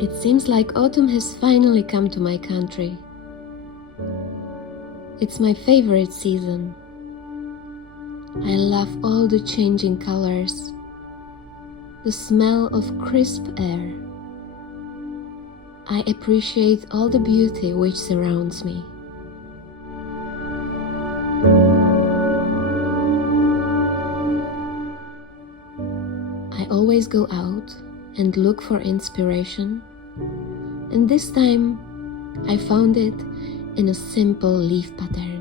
It seems like autumn has finally come to my country. It's my favorite season. I love all the changing colors, the smell of crisp air. I appreciate all the beauty which surrounds me. I always go out and look for inspiration, and this time I found it in a simple leaf pattern.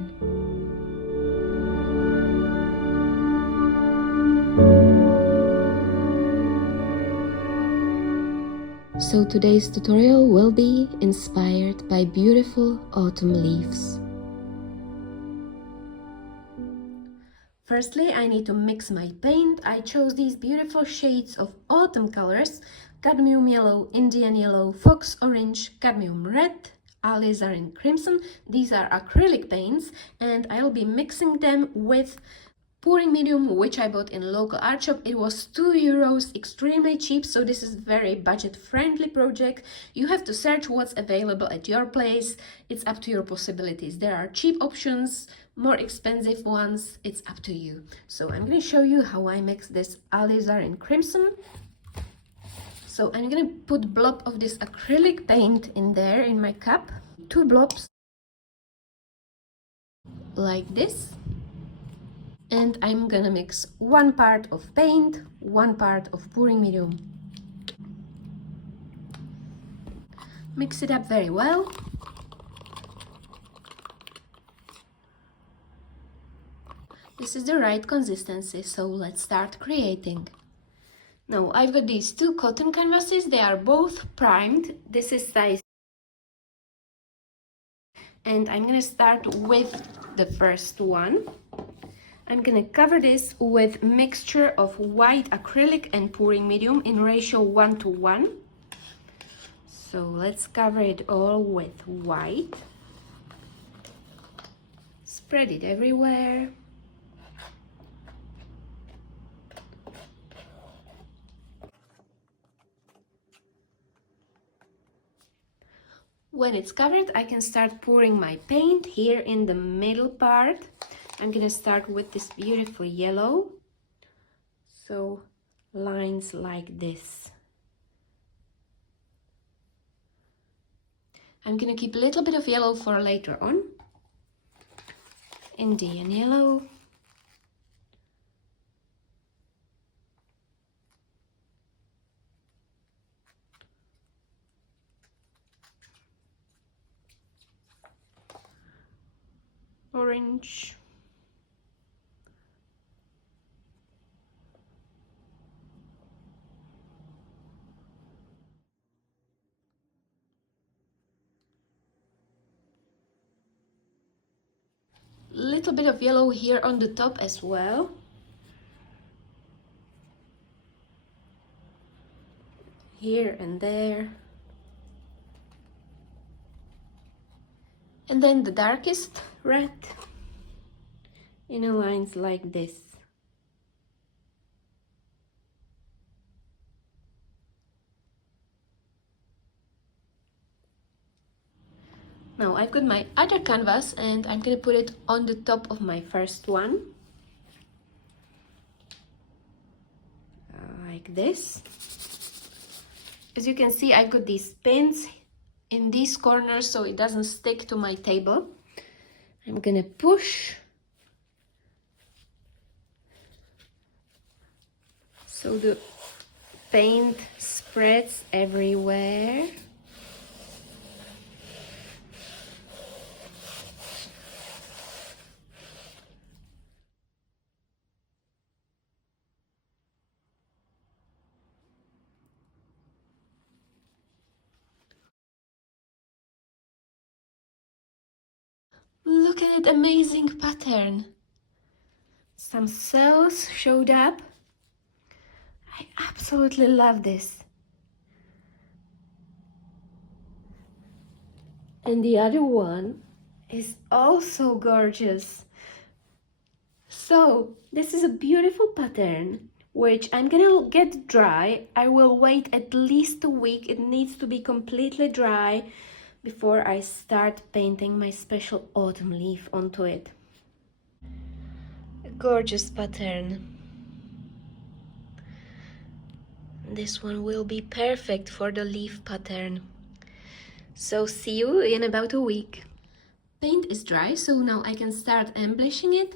So today's tutorial will be inspired by beautiful autumn leaves. Firstly, I need to mix my paint. I chose these beautiful shades of autumn colors: cadmium yellow, Indian yellow, fox orange, cadmium red, alizarin crimson. These are acrylic paints, and I'll be mixing them with pouring medium, which I bought in a local art shop. It was €2, extremely cheap, so this is a very budget-friendly project. You have to search what's available at your place. It's up to your possibilities. There are cheap options, more expensive ones. It's up to you. So I'm going to show you how I mix this alizarin crimson. So I'm going to put blob of this acrylic paint in there in my cup. 2 blobs like this. And I'm gonna mix 1 part of paint, 1 part of pouring medium. Mix it up very well. This is the right consistency, so let's start creating. Now I've got these 2 cotton canvases. They are both primed. This is size, and I'm gonna start with the first one. I'm gonna cover this with mixture of white acrylic and pouring medium in ratio 1:1. So let's cover it all with white. Spread it everywhere. When it's covered, I can start pouring my paint here in the middle part. I'm gonna start with this beautiful yellow. So lines like this. I'm gonna keep a little bit of yellow for later on. Indian yellow. Orange. Little bit of yellow here on the top as well. Here and there. And then the darkest red in a lines like this. Now I've got my other canvas and I'm going to put it on the top of my first one. Like this. As you can see, I've got these pins in these corners so it doesn't stick to my table. I'm going to push. So the paint spreads everywhere. Look at that amazing pattern. Some cells showed up. I absolutely love this. And the other one is also gorgeous. So this is a beautiful pattern which I'm gonna get dry. I will wait at least a week. It needs to be completely dry before I start painting my special autumn leaf onto it. A gorgeous pattern. This one will be perfect for the leaf pattern. So see you in about a week. Paint is dry, so now I can start embellishing it.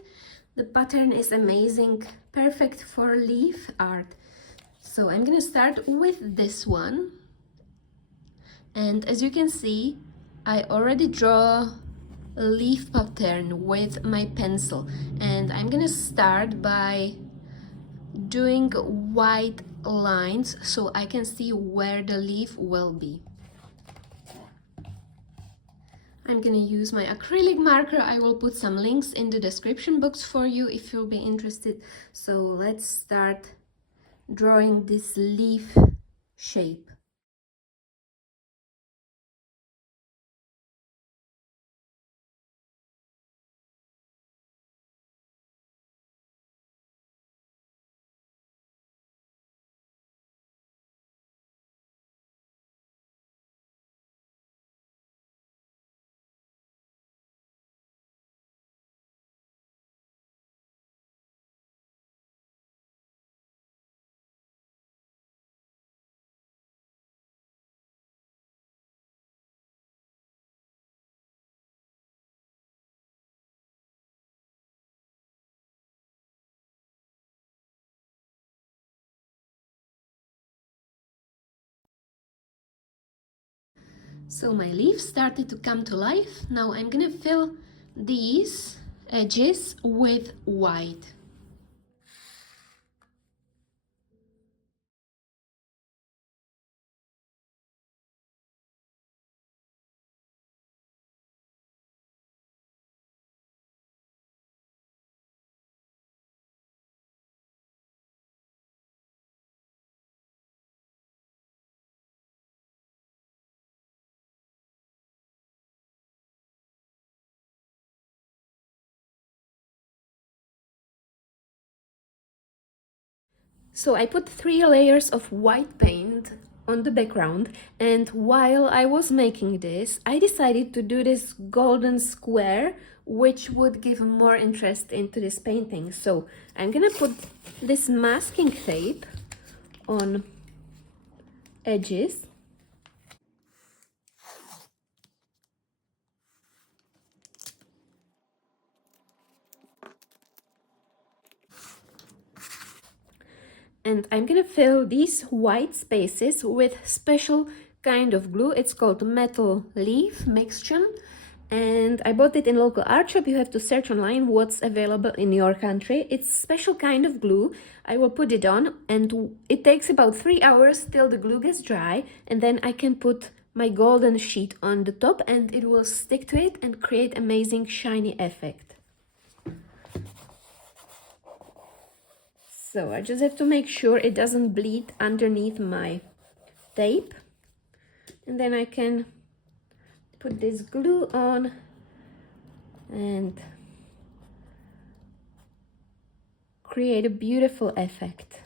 The pattern is amazing, perfect for leaf art. So I'm gonna start with this one. And as you can see, I already draw a leaf pattern with my pencil. And I'm gonna start by doing white lines so I can see where the leaf will be. I'm gonna use my acrylic marker. I will put some links in the description box for you if you'll be interested. So let's start drawing this leaf shape. So my leaf started to come to life. Now I'm gonna fill these edges with white. So I put 3 layers of white paint on the background, and while I was making this, I decided to do this golden square, which would give more interest into this painting. So I'm gonna put this masking tape on edges. And I'm gonna fill these white spaces with special kind of glue. It's called metal leaf Mixtion, and I bought it in local art shop. You have to search online what's available in your country. It's special kind of glue. I will put it on, and it takes about 3 hours till the glue gets dry, and then I can put my golden sheet on the top and it will stick to it and create amazing shiny effect. So I just have to make sure it doesn't bleed underneath my tape, and then I can put this glue on and create a beautiful effect.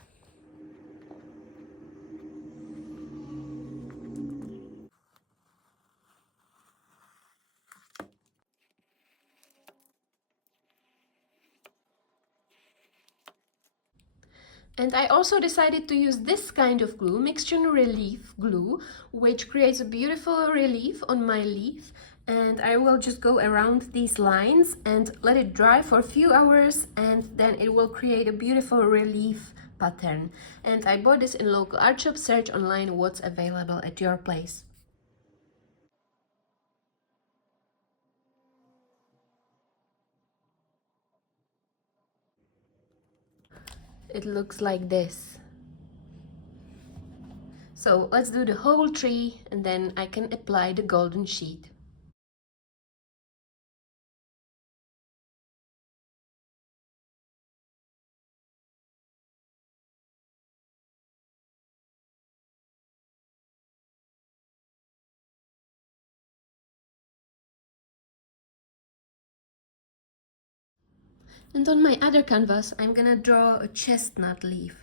And I also decided to use this kind of glue, Mixtion Relief Glue, which creates a beautiful relief on my leaf. And I will just go around these lines and let it dry for a few hours, and then it will create a beautiful relief pattern. And I bought this in local art shop. Search online what's available at your place. It looks like this. So let's do the whole tree, and then I can apply the golden sheet. And on my other canvas, I'm gonna draw a chestnut leaf.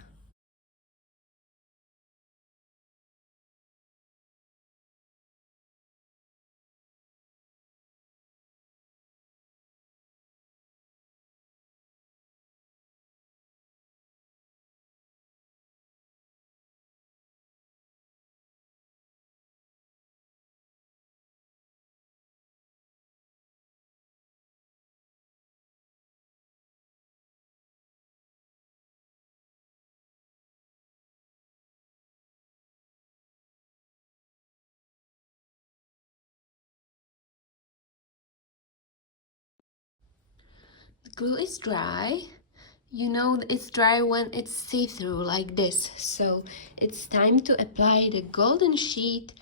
glue is dry. You know it's dry when it's see-through like this. So it's time to apply the golden sheet.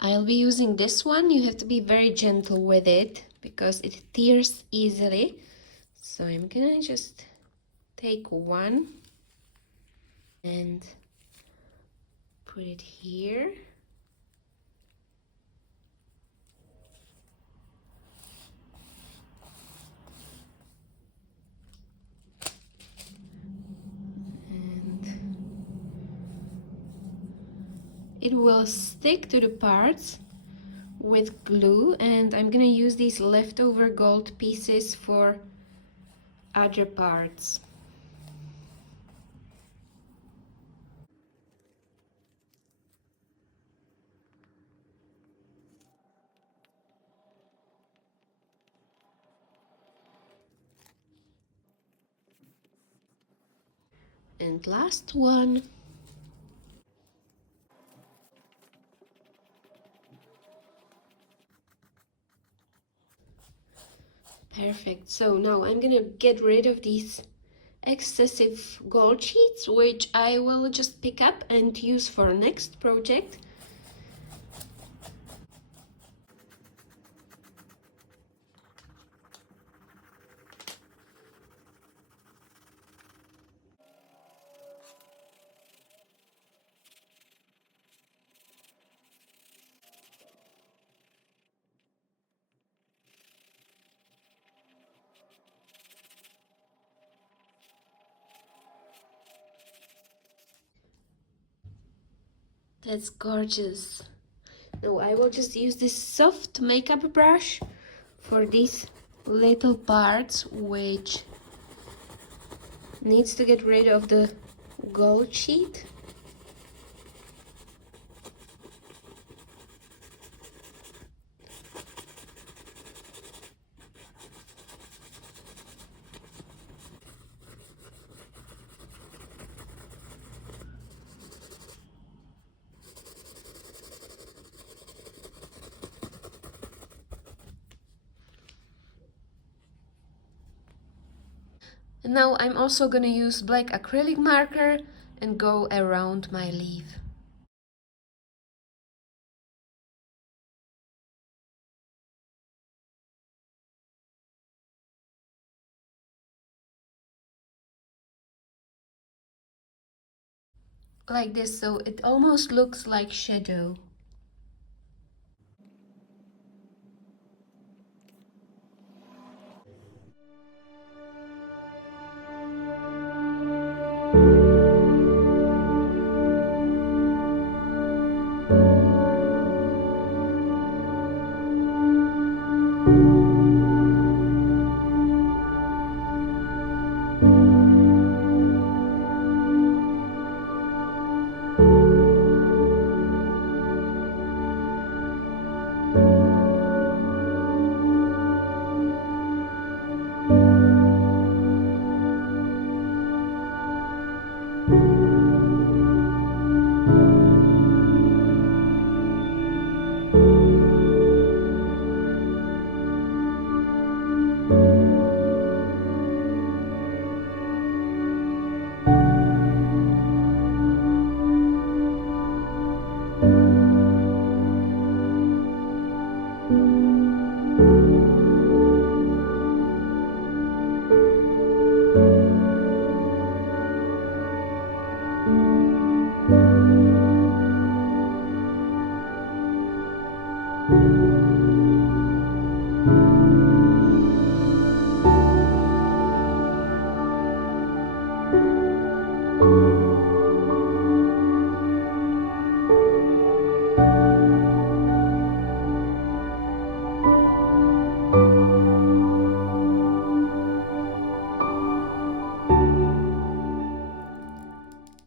I'll be using this one. You have to be very gentle with it because it tears easily. So I'm gonna just take one and put it here. It will stick to the parts with glue, and I'm gonna use these leftover gold pieces for other parts. And last one. Perfect. So now I'm gonna get rid of these excessive gold sheets, which I will just pick up and use for next project. That's gorgeous. Now I will just use this soft makeup brush for these little parts which needs to get rid of the gold sheet. And now I'm also gonna use black acrylic marker and go around my leaf. Like this, so it almost looks like shadow.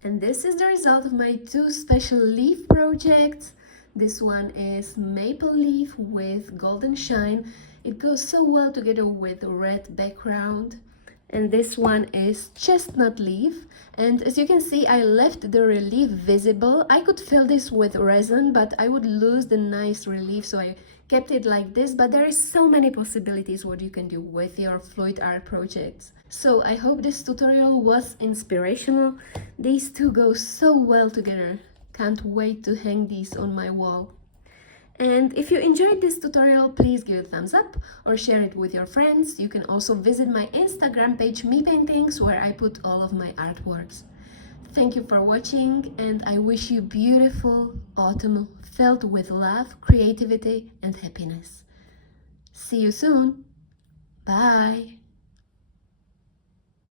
And this is the result of my two special leaf projects. This one is maple leaf with golden shine. It goes so well together with a red background. And this one is chestnut leaf. And as you can see, I left the relief visible. I could fill this with resin, but I would lose the nice relief, so I kept it like this, but there is so many possibilities what you can do with your fluid art projects. So I hope this tutorial was inspirational. These two go so well together. Can't wait to hang these on my wall. And if you enjoyed this tutorial, please give it a thumbs up or share it with your friends. You can also visit my Instagram page, Me Paintings, where I put all of my artworks. Thank you for watching, and I wish you beautiful autumn filled with love, creativity, and happiness. See you soon. Bye.